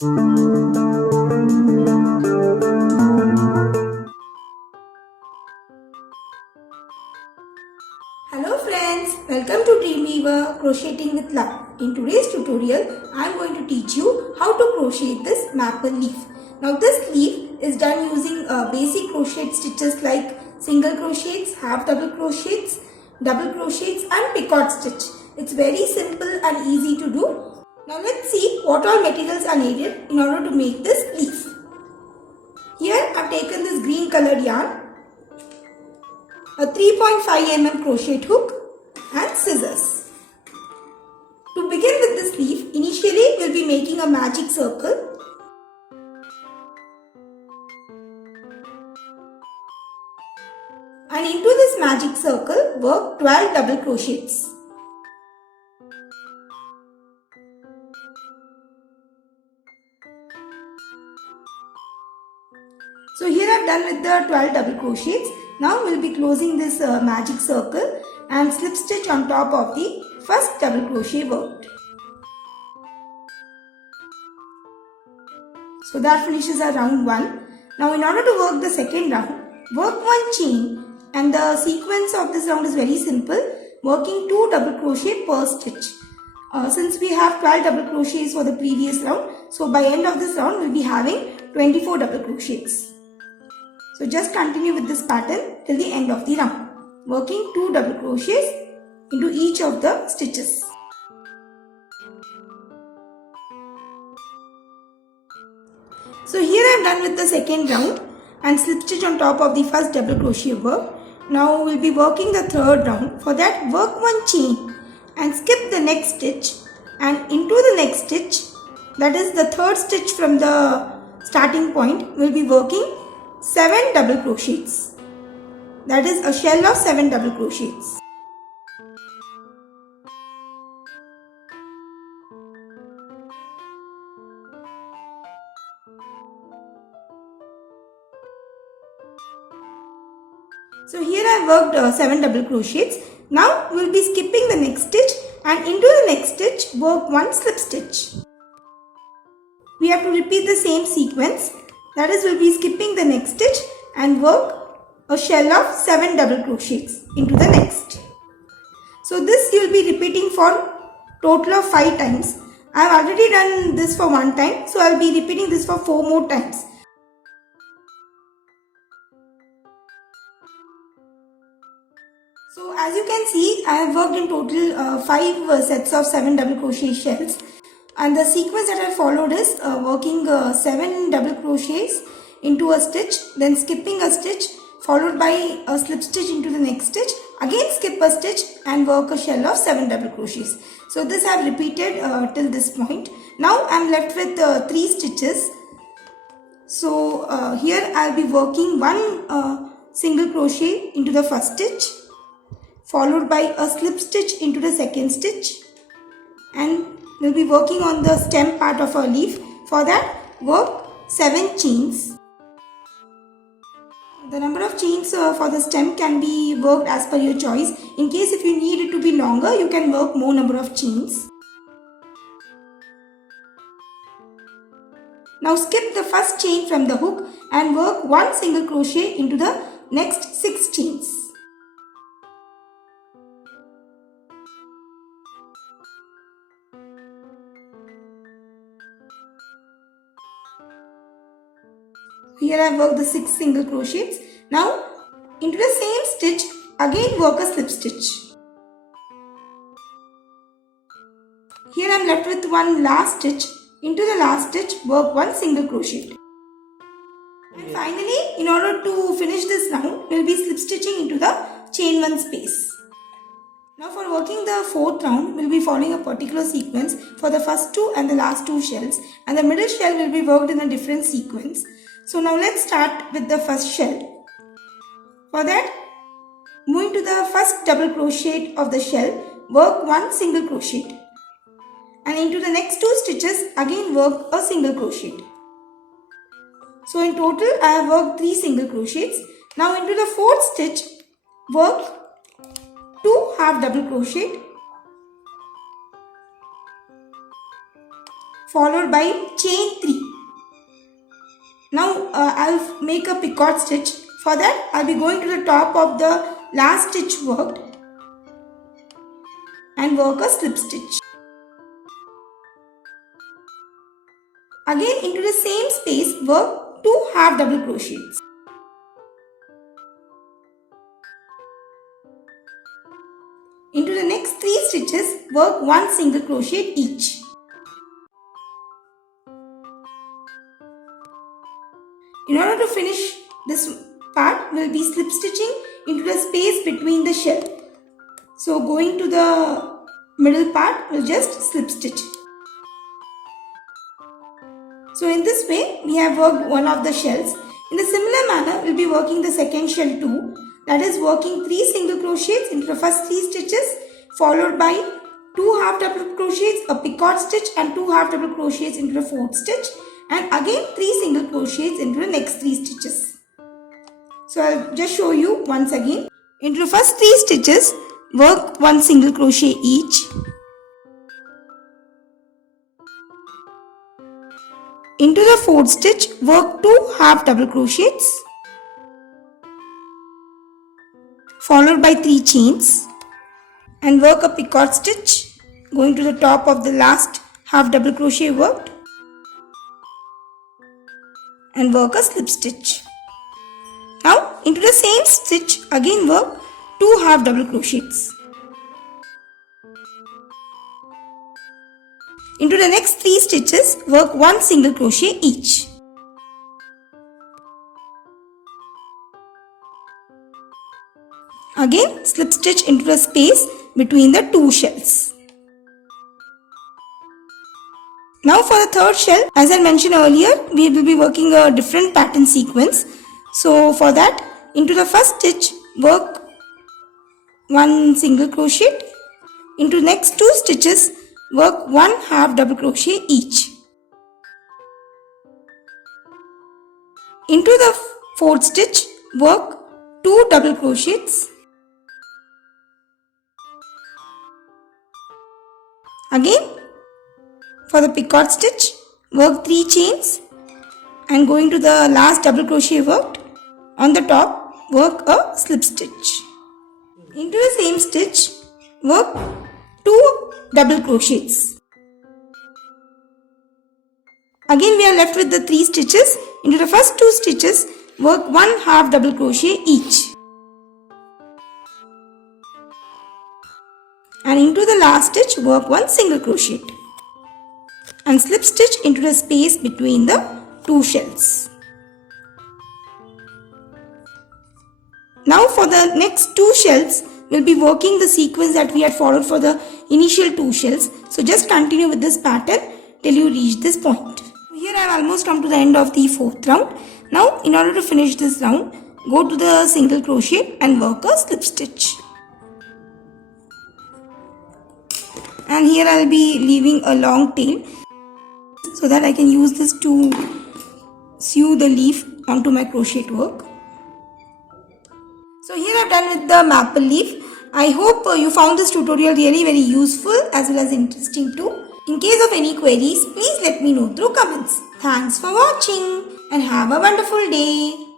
Hello friends, welcome to Dreamweaver Crocheting with Love. In today's tutorial, I am going to teach you how to crochet this maple leaf. Now this leaf is done using basic crochet stitches like single crochets, half double crochets and picot stitch. It's very simple and easy to do. Now let's see what all materials are needed in order to make this leaf. Here I have taken this green colored yarn, a 3.5 mm crochet hook and scissors. To begin with this leaf, initially we will be making a magic circle. And into this magic circle, work 12 double crochets. So here I have done with the 12 double crochets. Now we will be closing this magic circle and slip stitch on top of the first double crochet worked. So that finishes our round 1. Now in order to work the second round, work 1 chain, and the sequence of this round is very simple, working 2 double crochet per stitch. Since we have 12 double crochets for the previous round, so by end of this round we will be having 24 double crochets. So just continue with this pattern till the end of the round, working 2 double crochets into each of the stitches. So here I am done with the second round and slip stitch on top of the first double crochet work. Now we will be working the third round. For that, work 1 chain and skip the next stitch, and into the next stitch, that is the third stitch from the starting point, we will be working 7 double crochets. That is a shell of 7 double crochets. So here I worked 7 double crochets. Now we will be skipping the next stitch and into the next stitch work 1 slip stitch. We have to repeat the same sequence. That is, we will be skipping the next stitch and work a shell of 7 double crochets into the next. So this you will be repeating for total of 5 times. I have already done this for 1 time, so I will be repeating this for 4 more times. So as you can see, I have worked in total 5 sets of 7 double crochet shells, and the sequence that I followed is working 7 double crochets into a stitch, then skipping a stitch followed by a slip stitch into the next stitch, again skip a stitch and work a shell of 7 double crochets. So this I have repeated till this point. Now I am left with 3 stitches. So here I will be working 1 single crochet into the first stitch, followed by a slip stitch into the second stitch, and we will be working on the stem part of our leaf. For that, work 7 chains. The number of chains for the stem can be worked as per your choice. In case if you need it to be longer, you can work more number of chains. Now skip the first chain from the hook and work 1 single crochet into the next 6 chains. Here I have worked the 6 single crochets. Now into the same stitch, again work a slip stitch. Here I am left with 1 last stitch. Into the last stitch, work 1 single crochet. And finally, in order to finish this round, we will be slip stitching into the chain 1 space. Now for working the 4th round, we will be following a particular sequence for the first 2 and the last 2 shells, and the middle shell will be worked in a different sequence. So now let's start with the first shell. For that, moving to the first double crochet of the shell, work 1 single crochet, and into the next 2 stitches again work a single crochet. So in total I have worked 3 single crochets. Now into the 4th stitch, work 2 half double crochet, followed by chain 3. Now I'll make a picot stitch. For that I'll be going to the top of the last stitch worked and work a slip stitch. Again into the same space work 2 half double crochets. Into the next 3 stitches work 1 single crochet each. In order to finish this part, we'll be slip stitching into the space between the shell. So going to the middle part, we'll just slip stitch. So in this way, we have worked one of the shells. In a similar manner, we'll be working the second shell too. That is working 3 single crochets into the first 3 stitches, followed by 2 half double crochets, a picot stitch and 2 half double crochets into the 4th stitch, and again 3 single crochets into the next 3 stitches. So I'll just show you once again. Into the first 3 stitches, work 1 single crochet each. Into the 4th stitch, work 2 half double crochets, followed by 3 chains, and work a picot stitch going to the top of the last half double crochet worked and work a slip stitch. Now into the same stitch again work 2 half double crochets. Into the next 3 stitches work 1 single crochet each. Again slip stitch into the space between the 2 shells. Now for the 3rd shell, as I mentioned earlier, we will be working a different pattern sequence. So for that, into the first stitch work 1 single crochet. Into next 2 stitches work 1 half double crochet each. Into the 4th stitch work 2 double crochets. Again for the picot stitch work 3 chains and going to the last double crochet worked on the top work a slip stitch. Into the same stitch work 2 double crochets. Again we are left with the 3 stitches. Into the first 2 stitches work 1 half double crochet each. And into the last stitch work 1 single crochet and slip stitch into the space between the 2 shells. Now for the next 2 shells we'll be working the sequence that we had followed for the initial 2 shells. So just continue with this pattern till you reach this point. Here I have almost come to the end of the 4th round. Now in order to finish this round, go to the single crochet and work a slip stitch. And here I will be leaving a long tail so that I can use this to sew the leaf onto my crochet work. So here I have done with the maple leaf. I hope you found this tutorial really very useful as well as interesting too. In case of any queries, please let me know through comments. Thanks for watching and have a wonderful day.